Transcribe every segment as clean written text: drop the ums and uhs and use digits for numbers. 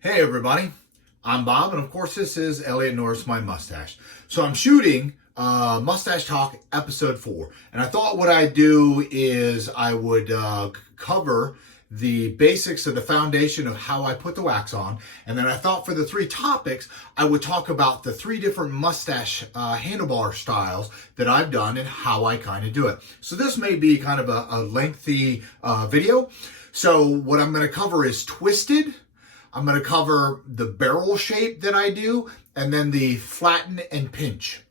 Hey everybody, I'm Bob, and of course this is Elliot Norris, my mustache. So I'm shooting Mustache Talk episode 4, and I thought what I'd do is I would cover the basics of the foundation of how I put the wax on, and then I thought for the 3 topics I would talk about the 3 different mustache handlebar styles that I've done and how I kind of do it. So this may be kind of a lengthy video. So what I'm going to cover is twisted. I'm going to cover the barrel shape that I do, and then the flatten and pinch.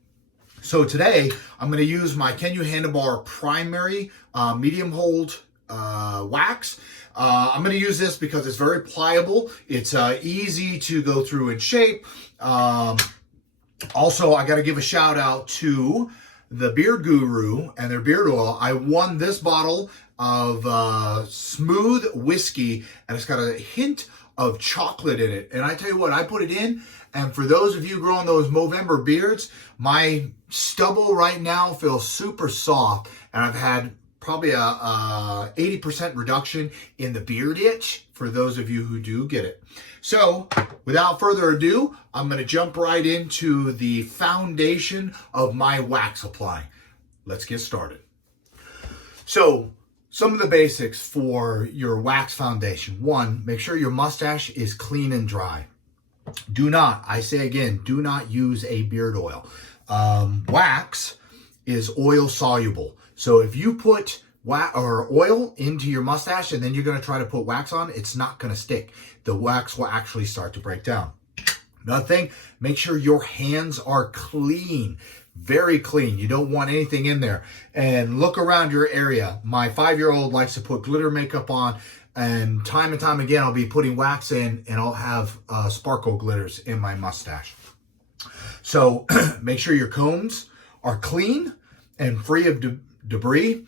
So today, I'm going to use my Kenyu Handlebar Primary Medium Hold wax. I'm going to use this because it's very pliable. It's easy to go through and shape. Also, I got to give a shout out to the Beard Guru and their beard oil. I won this bottle of smooth whiskey, and it's got a hint of chocolate in it. And I tell you what, I put it in, and for those of you growing those Movember beards, my stubble right now feels super soft, and I've had probably a 80% reduction in the beard itch for those of you who do get it. So without further ado, I'm going to jump right into the foundation of my wax applying. Let's get started. So some of the basics for your wax foundation. 1, make sure your mustache is clean and dry. Do not, I say again, do not use a beard oil. Wax is oil soluble. So if you put oil into your mustache and then you're going to try to put wax on, it's not going to stick. The wax will actually start to break down. Another thing, make sure your hands are clean. Very clean. You don't want anything in there. And look around your area. My 5-year-old likes to put glitter makeup on, and time again I'll be putting wax in, and I'll have sparkle glitters in my mustache. So make sure your combs are clean and free of debris.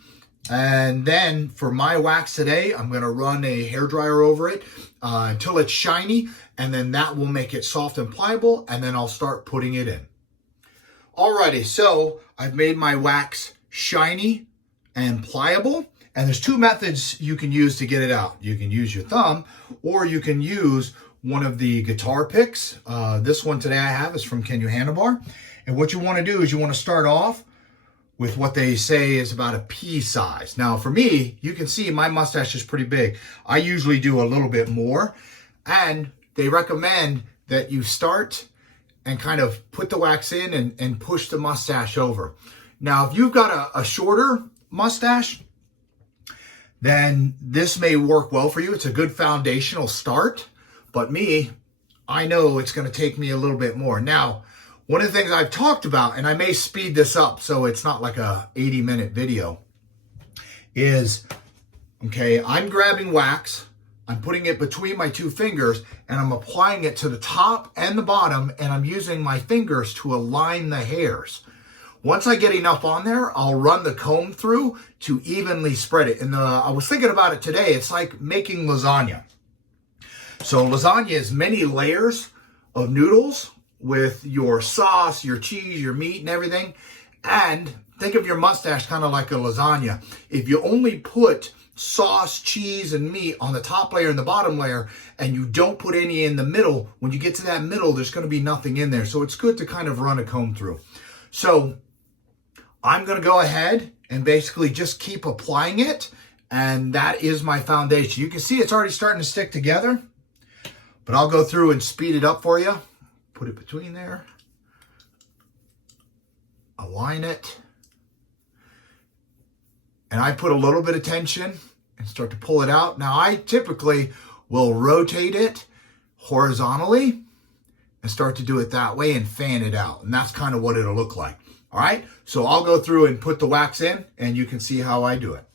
And then for my wax today, I'm going to run a hairdryer over it until it's shiny, and then that will make it soft and pliable, and then I'll start putting it in. Alrighty, so I've made my wax shiny and pliable, and there's 2 methods you can use to get it out. You can use your thumb, or you can use one of the guitar picks. This one today I have is from Kenyu Handlebar, and what you want to do is you want to start off with what they say is about a pea size. Now for me, you can see my mustache is pretty big. I usually do a little bit more, and they recommend that you start and kind of put the wax in and push the mustache over. Now, if you've got a shorter mustache, then this may work well for you. It's a good foundational start, but me, I know it's going to take me a little bit more. Now, one of the things I've talked about, and I may speed this up so it's not like a 80-minute video, is, okay, I'm grabbing wax, I'm putting it between my 2 fingers, and I'm applying it to the top and the bottom, and I'm using my fingers to align the hairs. Once I get enough on there, I'll run the comb through to evenly spread it. And I was thinking about it today. It's like making lasagna. So lasagna is many layers of noodles with your sauce, your cheese, your meat, and everything. And think of your mustache kind of like a lasagna. If you only put sauce, cheese, and meat on the top layer and the bottom layer, and you don't put any in the middle, when you get to that middle, there's going to be nothing in there. So it's good to kind of run a comb through. So I'm going to go ahead and basically just keep applying it, and that is my foundation. You can see it's already starting to stick together, but I'll go through and speed it up for you. Put it between there, align it, and I put a little bit of tension and start to pull it out. Now I typically will rotate it horizontally and start to do it that way and fan it out. And that's kind of what it'll look like. All right, so I'll go through and put the wax in, and you can see how I do it.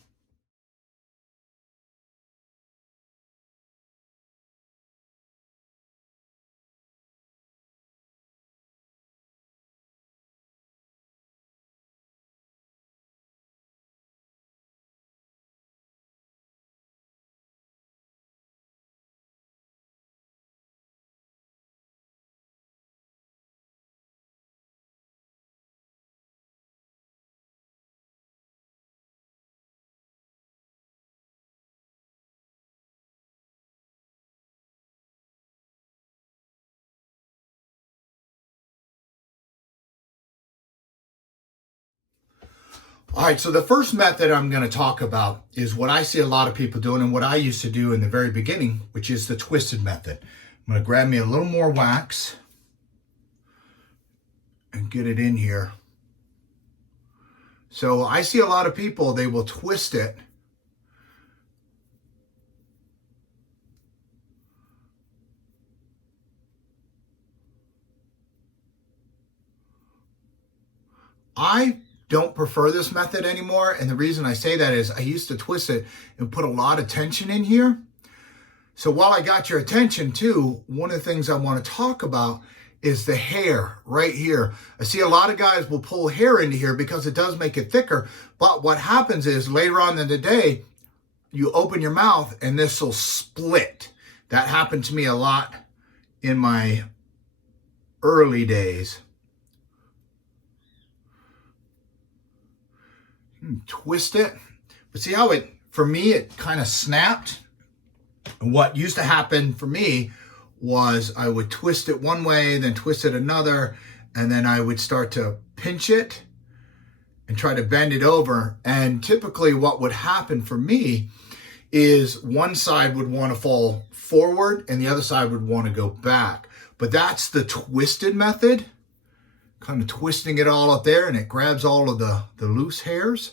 All right, so the first method I'm going to talk about is what I see a lot of people doing and what I used to do in the very beginning, which is the twisted method. I'm going to grab me a little more wax and get it in here. So I see a lot of people, they will twist it. I don't prefer this method anymore, and the reason I say that is I used to twist it and put a lot of tension in here. So while I got your attention too, one of the things I want to talk about is the hair right here. I see a lot of guys will pull hair into here because it does make it thicker, but what happens is later on in the day, you open your mouth and this will split. That happened to me a lot in my early days. Twist it, but see how it, for me, it kind of snapped. And what used to happen for me was I would twist it one way, then twist it another, and then I would start to pinch it and try to bend it over. And typically what would happen for me is one side would want to fall forward and the other side would want to go back. But that's the twisted method. Kind of twisting it all up there, and it grabs all of the loose hairs.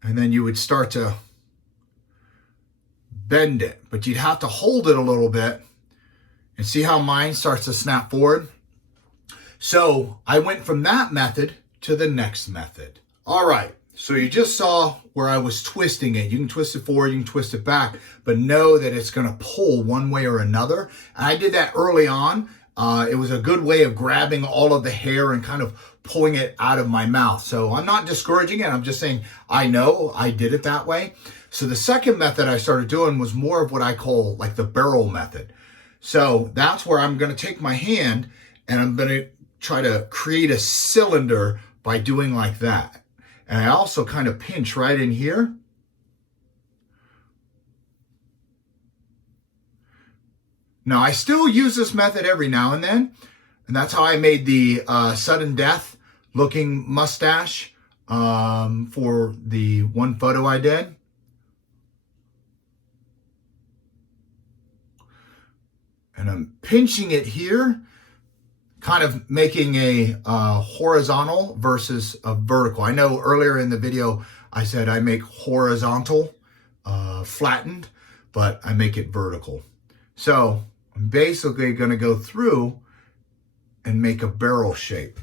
And then you would start to bend it, but you'd have to hold it a little bit and see how mine starts to snap forward. So I went from that method to the next method. All right, so you just saw where I was twisting it. You can twist it forward, you can twist it back, but know that it's gonna pull one way or another. And I did that early on. It was a good way of grabbing all of the hair and kind of pulling it out of my mouth. So I'm not discouraging it. I'm just saying I know I did it that way. So the second method I started doing was more of what I call like the barrel method. So that's where I'm going to take my hand and I'm going to try to create a cylinder by doing like that. And I also kind of pinch right in here. Now, I still use this method every now and then, and that's how I made the sudden death looking mustache for the one photo I did. And I'm pinching it here, kind of making a horizontal versus a vertical. I know earlier in the video I said I make horizontal, flattened, but I make it vertical. So I'm basically going to go through and make a barrel shape.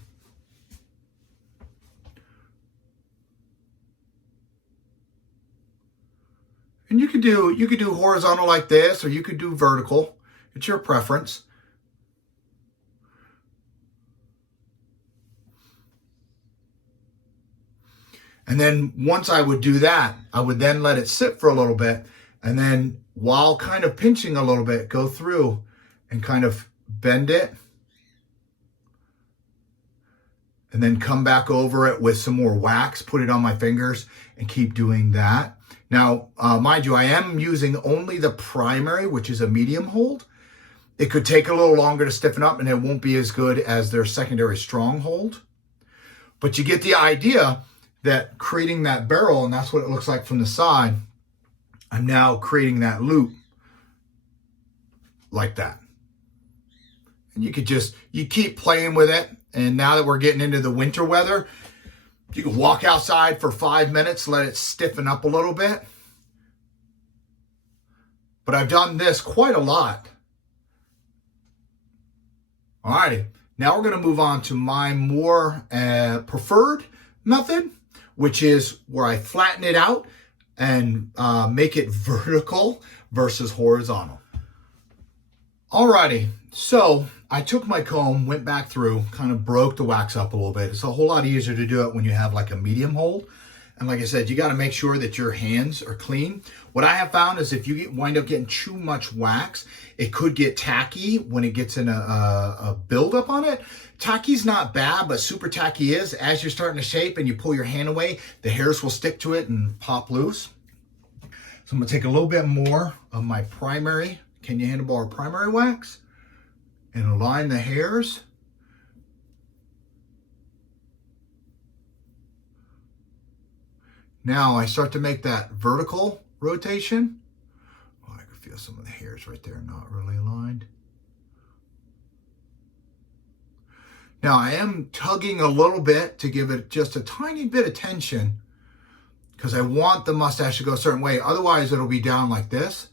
And you could do horizontal like this, or you could do vertical. It's your preference. And then once I would do that, I would then let it sit for a little bit, and then while kind of pinching a little bit, go through and kind of bend it. And then come back over it with some more wax, put it on my fingers, and keep doing that. Now, mind you, I am using only the primary, which is a medium hold. It could take a little longer to stiffen up, and it won't be as good as their secondary strong hold. But you get the idea that creating that barrel, and that's what it looks like from the side, I'm now creating that loop like that. And you keep playing with it. And now that we're getting into the winter weather, you can walk outside for 5 minutes, let it stiffen up a little bit. But I've done this quite a lot. Alrighty, now we're going to move on to my more preferred method, which is where I flatten it out and make it vertical versus horizontal. Alrighty, so I took my comb, went back through, kind of broke the wax up a little bit. It's a whole lot easier to do it when you have like a medium hold. And like I said, you got to make sure that your hands are clean. What I have found is if you wind up getting too much wax, it could get tacky when it gets in a buildup on it. Tacky's not bad, but super tacky is. As you're starting to shape and you pull your hand away, the hairs will stick to it and pop loose. So I'm going to take a little bit more of my primary Can You Handlebar primary wax and align the hairs. Now I start to make that vertical rotation. Oh, I can feel some of the hairs right there not really aligned. Now I am tugging a little bit to give it just a tiny bit of tension because I want the mustache to go a certain way. Otherwise it'll be down like this.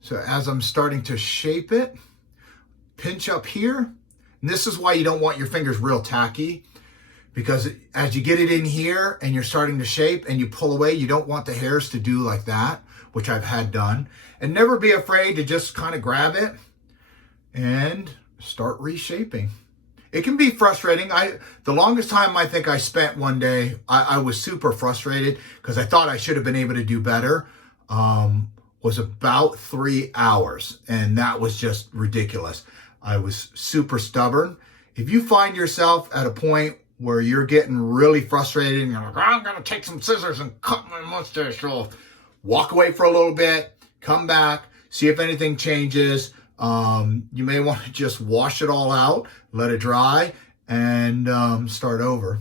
So as I'm starting to shape it, pinch up here. And this is why you don't want your fingers real tacky, because as you get it in here and you're starting to shape and you pull away, you don't want the hairs to do like that, which I've had done. And never be afraid to just kind of grab it and start reshaping. It can be frustrating. The longest time I think I spent one day, I was super frustrated because I thought I should have been able to do better, was about 3 hours. And that was just ridiculous. I was super stubborn. If you find yourself at a point where you're getting really frustrated and you're like, I'm going to take some scissors and cut my mustache off, walk away for a little bit, come back, see if anything changes. You may want to just wash it all out, let it dry, and start over.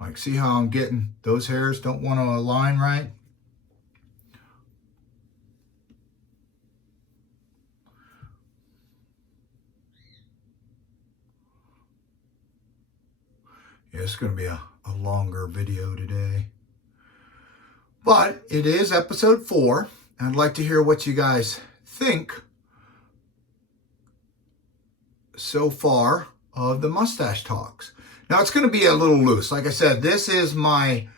Like, see how I'm getting those hairs don't want to align right? Yeah, it's going to be a longer video today. But it is episode 4. And I'd like to hear what you guys think so far of the mustache talks. Now it's going to be a little loose. Like I said, this is my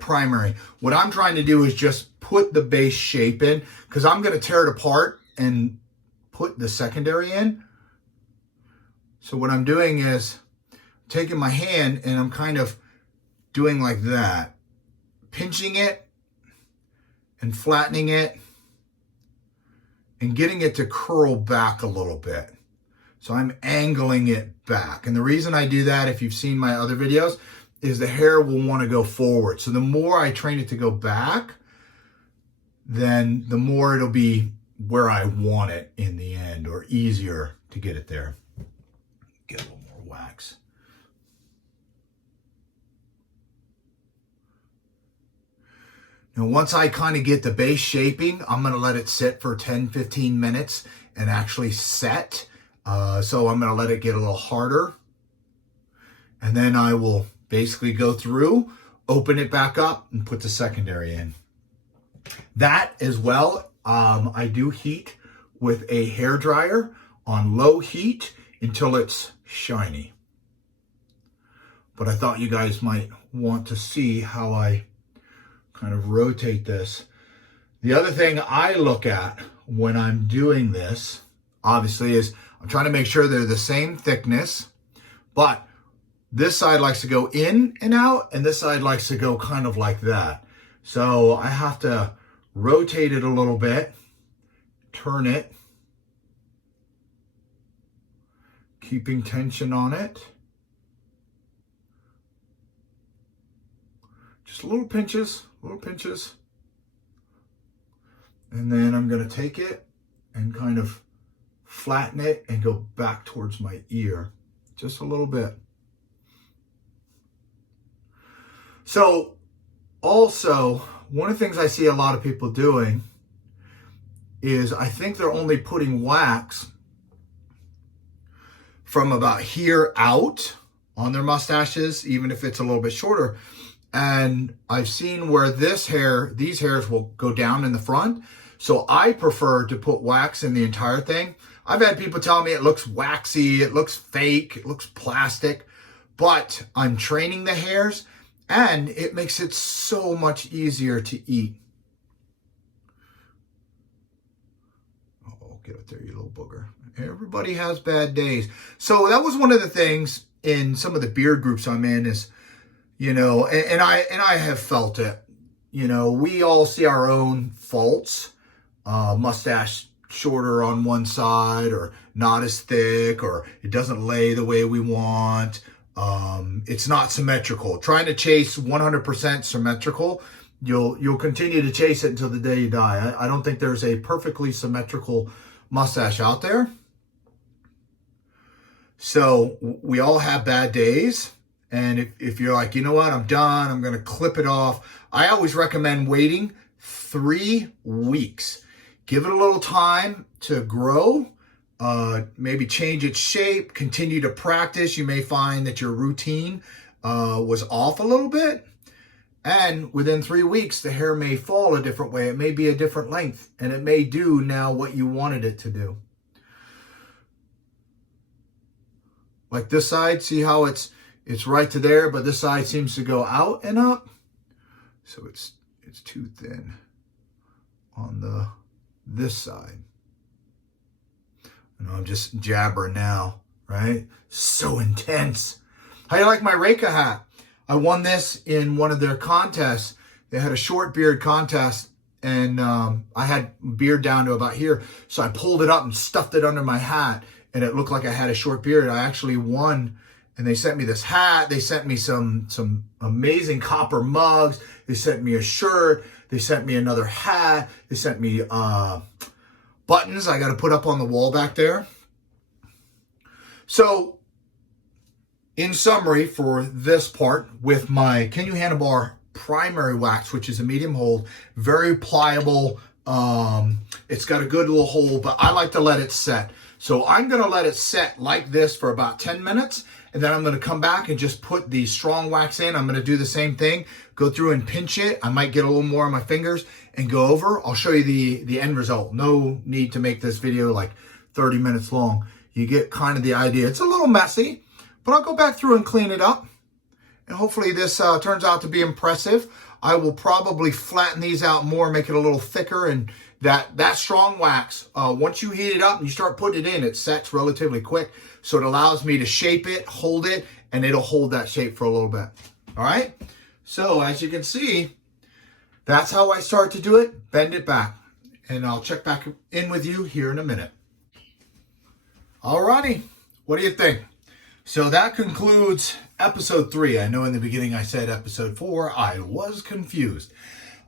primary. What I'm trying to do is just put the base shape in, because I'm going to tear it apart and put the secondary in. So what I'm doing is taking my hand and I'm kind of doing like that, pinching it and flattening it and getting it to curl back a little bit. So I'm angling it back. And the reason I do that, if you've seen my other videos, is the hair will want to go forward. So the more I train it to go back, then the more it'll be where I want it in the end, or easier to get it there. Get a little more wax. Now, once I kind of get the base shaping, I'm going to let it sit for 10-15 minutes and actually set. So I'm going to let it get a little harder. And then I will basically go through, open it back up, and put the secondary in. That as well, I do heat with a hairdryer on low heat until it's shiny. But I thought you guys might want to see how I kind of rotate this. The other thing I look at when I'm doing this, obviously, is I'm trying to make sure they're the same thickness, but this side likes to go in and out, and this side likes to go kind of like that. So I have to rotate it a little bit, turn it, keeping tension on it. Just little pinches. And then I'm going to take it and kind of flatten it and go back towards my ear just a little bit. So also, one of the things I see a lot of people doing is I think they're only putting wax from about here out on their mustaches, even if it's a little bit shorter. And I've seen where these hairs will go down in the front. So I prefer to put wax in the entire thing. I've had people tell me it looks waxy, it looks fake, it looks plastic, but I'm training the hairs and it makes it so much easier to eat. Oh, get up there, you little booger. Everybody has bad days. So that was one of the things in some of the beard groups I'm in is, you know, and I have felt it. You know, we all see our own faults. Mustache shorter on one side, or not as thick, or it doesn't lay the way we want. It's not symmetrical. Trying to chase 100% symmetrical, you'll continue to chase it until the day you die. I don't think there's a perfectly symmetrical mustache out there. So we all have bad days. And if you're like, you know what, I'm done, I'm going to clip it off, I always recommend waiting 3 weeks. Give it a little time to grow, maybe change its shape, continue to practice. You may find that your routine was off a little bit. And within 3 weeks, the hair may fall a different way. It may be a different length, and it may do now what you wanted it to do. Like this side, see how it's right to there, but this side seems to go out and up. So it's too thin on this side. I know I'm just jabbering now, right? So intense. How do you like my Reka hat? I won this in one of their contests. They had a short beard contest, and I had beard down to about here. So I pulled it up and stuffed it under my hat, and it looked like I had a short beard. I actually won, and they sent me this hat. They sent me some amazing copper mugs. They sent me a shirt. They sent me another hat. They sent me buttons I got to put up on the wall back there. So, in summary, for this part, with my Can You Handlebar primary wax, which is a medium hold, very pliable. It's got a good little hold, but I like to let it set. So I'm going to let it set like this for about 10 minutes, and then I'm going to come back and just put the strong wax in. I'm going to do the same thing, go through and pinch it. I might get a little more on my fingers and go over. I'll show you the end result. No need to make this video like 30 minutes long. You get kind of the idea. It's a little messy, but I'll go back through and clean it up. And hopefully this turns out to be impressive. I will probably flatten these out more, make it a little thicker. And that strong wax, once you heat it up and you start putting it in, it sets relatively quick. So it allows me to shape it, hold it, and it'll hold that shape for a little bit. All right? So as you can see, that's how I start to do it. Bend it back. And I'll check back in with you here in a minute. All righty. What do you think? So that concludes episode 3. I know in the beginning I said episode 4. I was confused.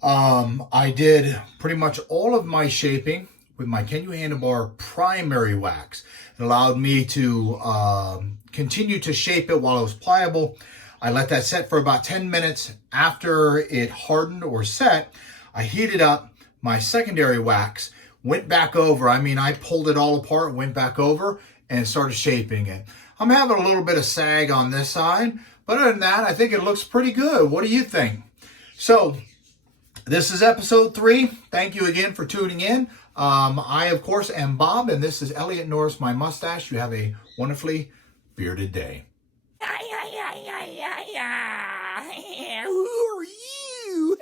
I did pretty much all of my shaping with my Can You Handlebar primary wax. It allowed me to continue to shape it while it was pliable. I let that set for about 10 minutes. After it hardened or set, I heated up my secondary wax, went back over. I mean, I pulled it all apart, went back over, and started shaping it. I'm having a little bit of sag on this side, but other than that, I think it looks pretty good. What do you think? So, this is episode 3. Thank you again for tuning in. I, of course, am Bob, and this is Elliot Norris, my mustache. You have a wonderfully bearded day. Who are you?